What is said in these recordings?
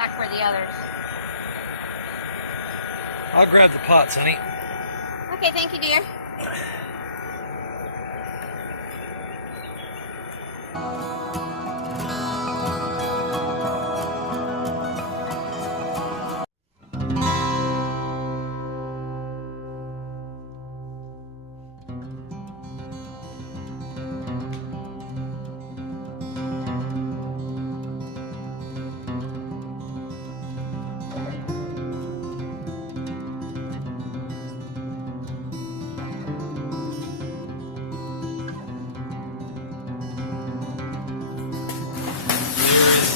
back where the others. I'll grab the pots, honey. Okay, thank you, dear.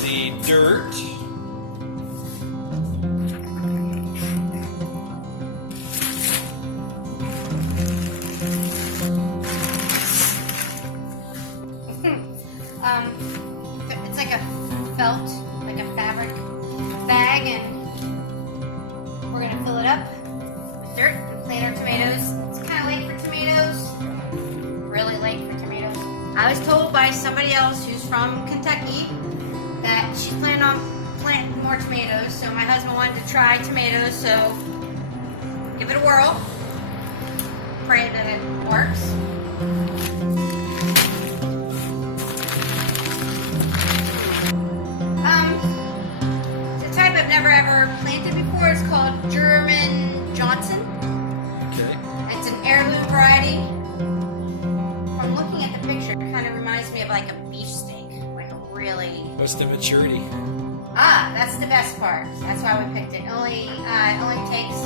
The dirt. It's like a felt, like a fabric bag, and we're gonna fill it up with dirt and plant our tomatoes. It's kind of late for tomatoes, really late for tomatoes. I was told by somebody else who's from Kentucky that she's planning on planting more tomatoes, so my husband wanted to try tomatoes, so give it a whirl. Pray that it works. It's a type I've never ever planted before. It's called German Johnson. Okay. It's an heirloom variety. From looking at the picture, it kind of reminds me of like a beefsteak, like a really... What's the maturity? That's the best part. That's why we picked it. It only takes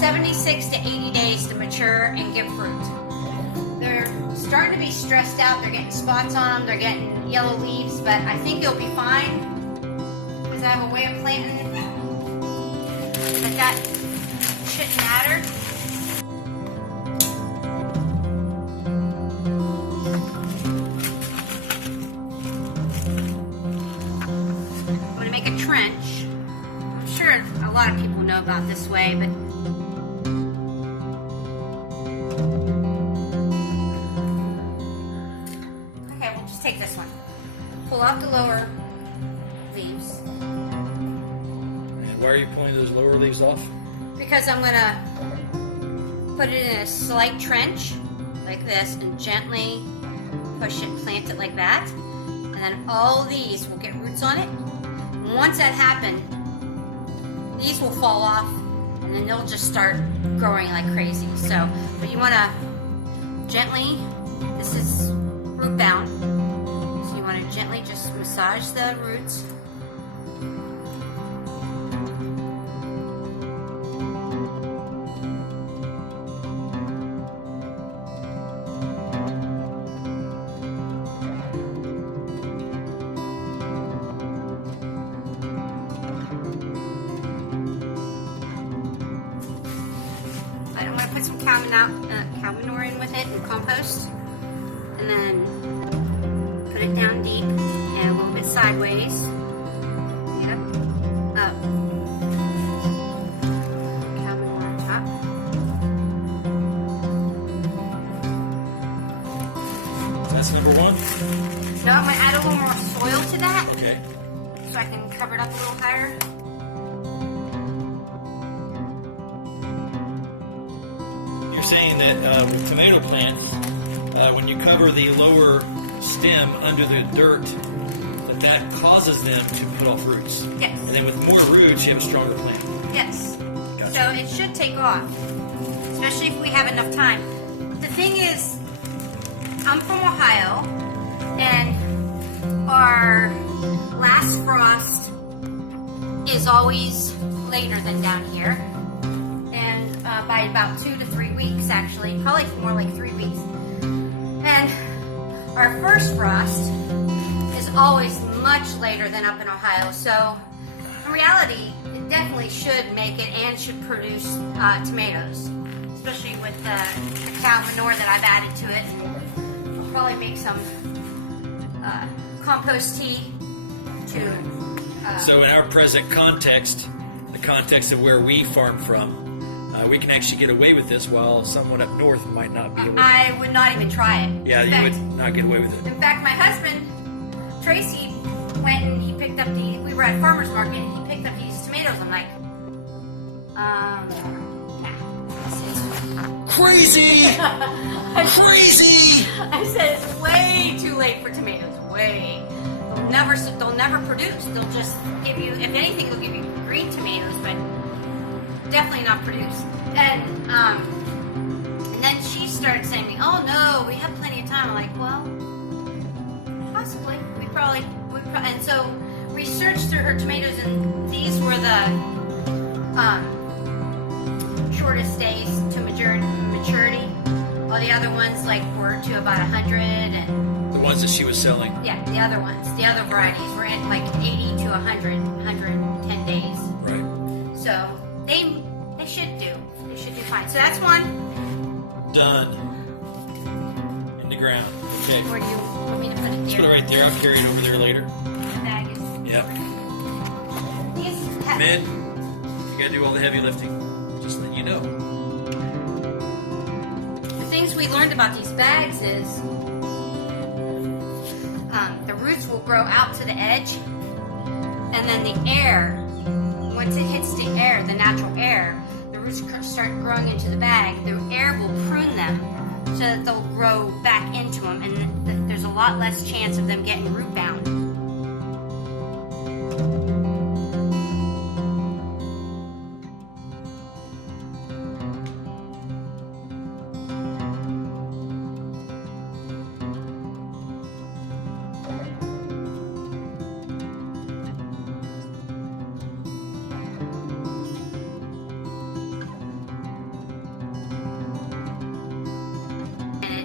76 to 80 days to mature and give fruit. They're starting to be stressed out. They're getting spots on them. They're getting yellow leaves, but I think it'll be fine because I have a way of planting that shouldn't matter. I'm going to make a trench. I'm sure a lot of people know about this way, but okay, we'll just take this one. Pull out the lower leaves And why are you pulling those lower leaves off? because I'm going to put it in a slight trench like this and gently push it, plant it like that. And then all these will get roots on it. And once that happens, these will fall off and then they'll just start growing like crazy. So, but you want to gently, this is root bound, so you want to gently just massage the roots. I'm going to put some cow manure in with it and compost, and then put it down deep and a little bit sideways. Yep. Up. Cow manure on top. That's number one. So I'm going to add a little more soil to that Okay. so I can cover it up a little higher. You're saying that with tomato plants, when you cover the lower stem under the dirt, that causes them to put off roots. Yes. And then with more roots, you have a stronger plant. Yes. Gotcha. So it should take off, especially if we have enough time. The thing is, I'm from Ohio, and our last frost is always later than down here, and by about 2 to 3 weeks, actually, probably more like 3 weeks. And our first frost is always much later than up in Ohio. So in reality, it definitely should make it and should produce tomatoes, especially with the cow manure that I've added to it. I'll probably make some compost tea to... So in our present context, the context of where we farm from, we can actually get away with this while someone up north might not be able to. I would not even try it. Yeah, In you fact- would not get away with it. In fact, my husband, Tracy, went and he picked up we were at farmer's market and he picked up these tomatoes. I'm like, nah. Crazy! Crazy! I said it's way too late for tomatoes. Way. They'll never produce. They'll just give you, if anything, they'll give you green tomatoes, but definitely not produce. And then she started saying to me, "Oh no, we have plenty of time." I'm like, well, possibly. And so we searched through her tomatoes, and these were the shortest days to maturity. All the other ones were to about 100, and The ones that she was selling. yeah, the other varieties were at 80 to 100, 110 days. Right. So they should do fine. So that's one. Done. In the ground. Okay. Where do you want me to put it Let's there? put it right there. I'll carry it over there later. The bag is. Yep. These have, Mid, you gotta do all the heavy lifting. Just let you know. the things we learned about these bags is the roots will grow out to the edge, and then the air, once it hits the air, the natural air, the roots start growing into the bag. The air will prune them so that they'll grow back into them, and there's a lot less chance of them getting root bound.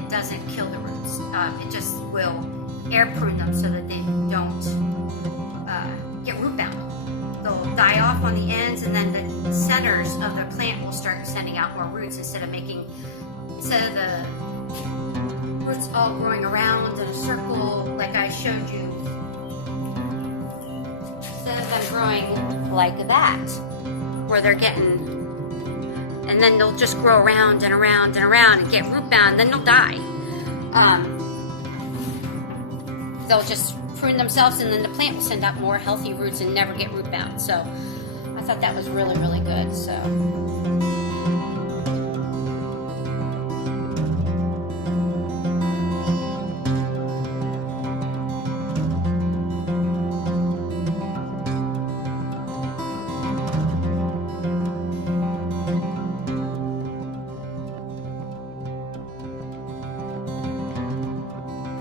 Doesn't kill the roots. It just will air prune them so that they don't get root bound. They'll die off on the ends, and then the centers of the plant will start sending out more roots instead of the roots all growing around in a circle like I showed you. Instead of them growing like that, where they're getting. And then they'll just grow around and around and around and get root bound, and then they'll die. They'll just prune themselves, and then the plant will send out more healthy roots and never get root bound. So I thought that was really, really good. So.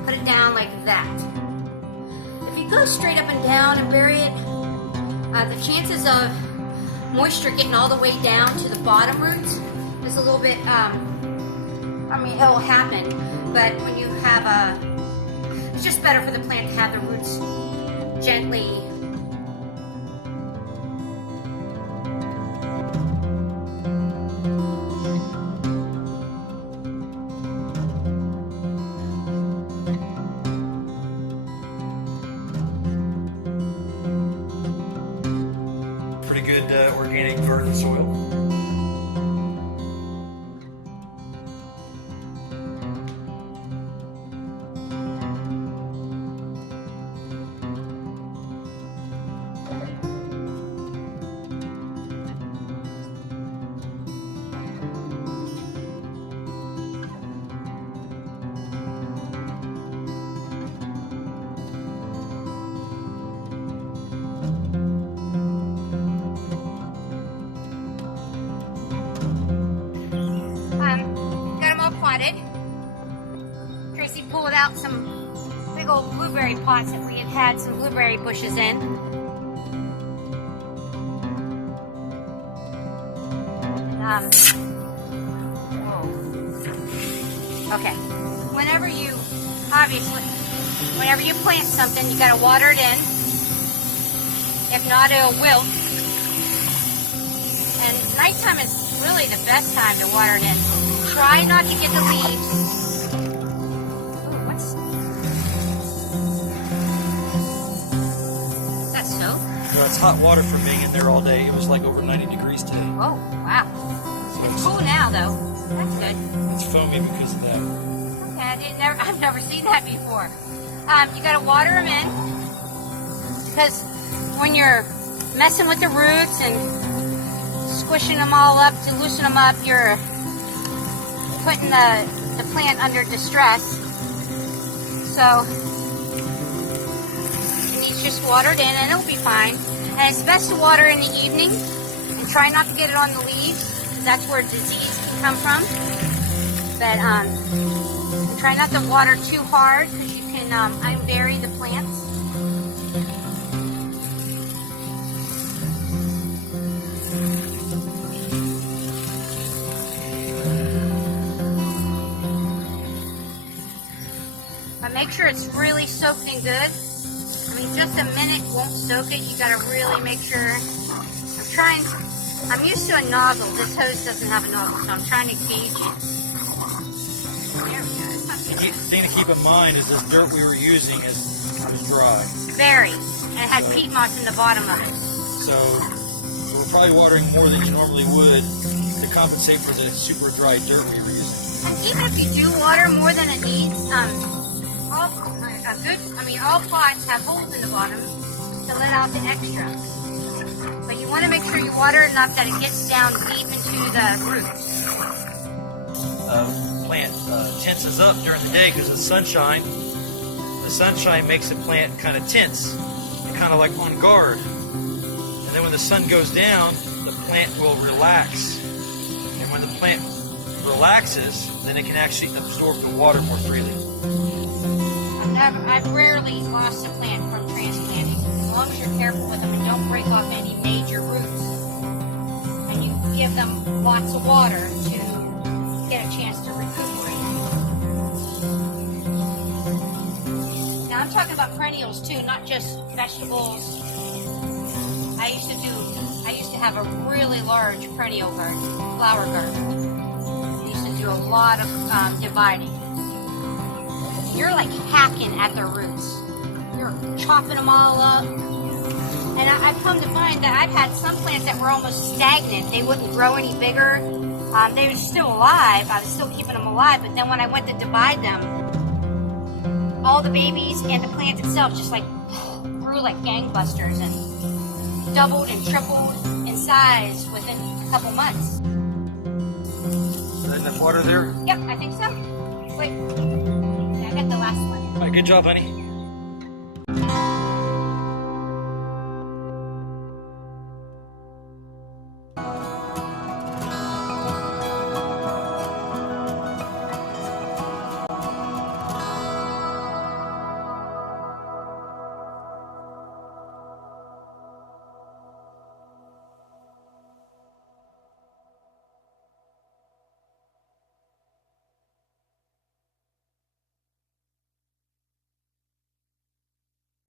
Put it down like that. If you go straight up and down and bury it, the chances of moisture getting all the way down to the bottom roots is a little bit, it'll happen, but when you have it's just better for the plant to have the roots gently Pretty good organic garden soil. got them all potted. Tracy pulled out some big old blueberry pots that we had some blueberry bushes in. Okay. Whenever you plant something, you gotta water it in. If not, it'll wilt. And nighttime is really the best time to water it in. Try not to get the leaves. Ooh, what's that soap? Well, it's hot water from being in there all day. It was like over 90 degrees today. Oh, wow. It's cool now, though. That's good. It's foamy because of that. Okay, I've never seen that before. You gotta water them in. Because when you're messing with the roots and squishing them all up to loosen them up, you're putting the plant under distress. So it needs just watered in and it'll be fine. And it's best to water in the evening and try not to get it on the leaves, because that's where disease can come from. But try not to water too hard, because you can unbury the plants. But make sure it's really soaked in good. I mean, just a minute won't soak it. You gotta really make sure. I'm used to a nozzle. This hose doesn't have a nozzle, so I'm trying to gauge it. There we go. It's not too The thing to keep in mind is this dirt we were using is dry. Very. And it had peat moss in the bottom of it. So we're probably watering more than you normally would to compensate for the super dry dirt we were using. And even if you do water more than it needs, all pots have holes in the bottom to let out the extra. But you want to make sure you water enough that it gets down deep into the roots. Plant tenses up during the day because of the sunshine. The sunshine makes the plant kind of tense, kind of like on guard. And then when the sun goes down, the plant will relax. And when the plant relaxes, then it can actually absorb the water more freely. I've rarely lost a plant from transplanting, as long as you're careful with them and don't break off any major roots. And you give them lots of water to get a chance to recuperate. Now I'm talking about perennials too, not just vegetables. I used to have a really large perennial garden, flower garden. I used to do a lot of dividing. You're like hacking at their roots. You're chopping them all up. And I've come to find that I've had some plants that were almost stagnant. They wouldn't grow any bigger. They were still alive. I was still keeping them alive. But then when I went to divide them, all the babies and the plant itself just like grew like gangbusters and doubled and tripled in size within a couple months. Is that enough water there? Yep, I think so. Wait. I got the last one. All right, good job, honey.